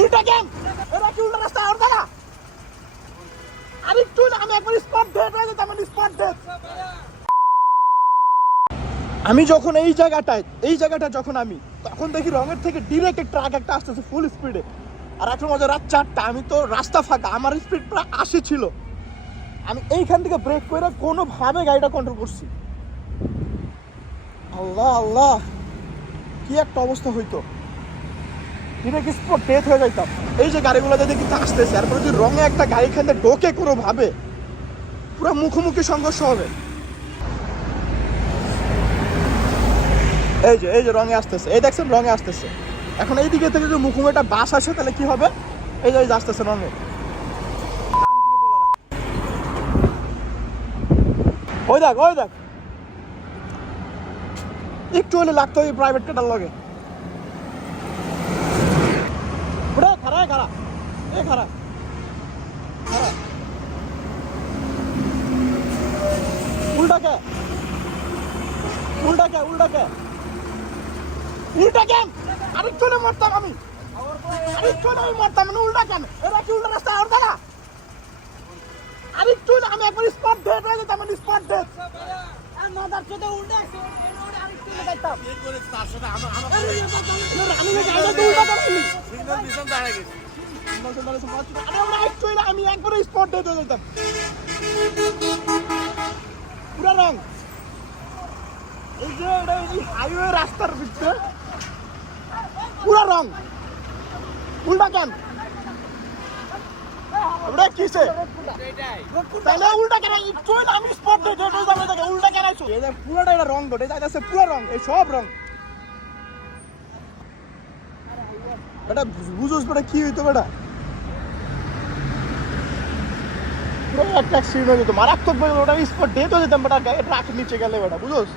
উল্টা কেন এরা কি উল্টা রাস্তা আর আরে তুই আমি একবার স্পট ডেট হয়ে আমি স্পট ডেট আমি যখন এই জায়গাটায়, এই জায়গাটা যখন আমি, তখন দেখি রঙের থেকে ডিরেক্ট ট্রাক একটা আসতেছে ফুল স্পিডে আর এখন মজা রাত চারটা, আমি তো রাস্তা ফাঁকা, আমার স্পিড প্রায় আশি ছিল। আমি এইখান থেকে ব্রেক করে কোনোভাবে গাড়িটা কন্ট্রোল করছি। আল্লাহ আল্লাহ, কি একটা অবস্থা হইতো। ডিরেক্ট স্পট ডেথ হয়ে যাইতাম? এই যে গাড়িগুলো যদি কিন্তু আসতেছে এরপরে যদি রঙে একটা গাড়ি খান ঢোকে কোনো ভাবে পুরো মুখোমুখি সংঘর্ষ হবে। এই যে এই যে রঙে আসতেছে, এই দেখছেন রঙে আসতেছে। এখন এই দিকে থেকে যদি মুখোমুখি একটা বাস আসে, তাহলে কি হবে? এই যে এই যে আসতেছে রঙে। ওই দেখ ওই দেখ। একটু হলে লাগতো এই প্রাইভেট কাটার লগে। ওটা খারা খারা এ খারা খারা উল্টা কে উল্টা কে উল্টা কে উল্টা কেন আরেক চলে মরতাম আমি। আরেক চলে আমি মরতাম মানে উল্টা কেন? এরা কি উল্টা রাস্তা আর দেখা আরেক চলে, আমি একবার স্পট ডেট হয়ে যেতাম স্পট ডেট আর মাদার চোদে উল্টা আমি একবারে স্পট হয়ে যেতাম পুরা রং এই যে এটা এই হাইওয়ে রাস্তার ভিতরে পুরা রং উল্টা কেন ওটা কিসে? তাহলে উল্টা কেন? একটু আমি স্পট ডেট হয়ে যেতাম এটাকে, উল্টা কেন আইছো? এই পুরাটা এটা রং ডট এটা আছে পুরা রং, এই সব রং। এটা বুঝোস বেটা, কি হইতো বেটা? পুরো একটা অ্যাক্সিডেন্ট হয়ে যেত মারাত্মক ওটা স্পট ডেট হয়ে যেতাম, বেটা ট্রাক নিচে গেলে বেটা, বুঝোস?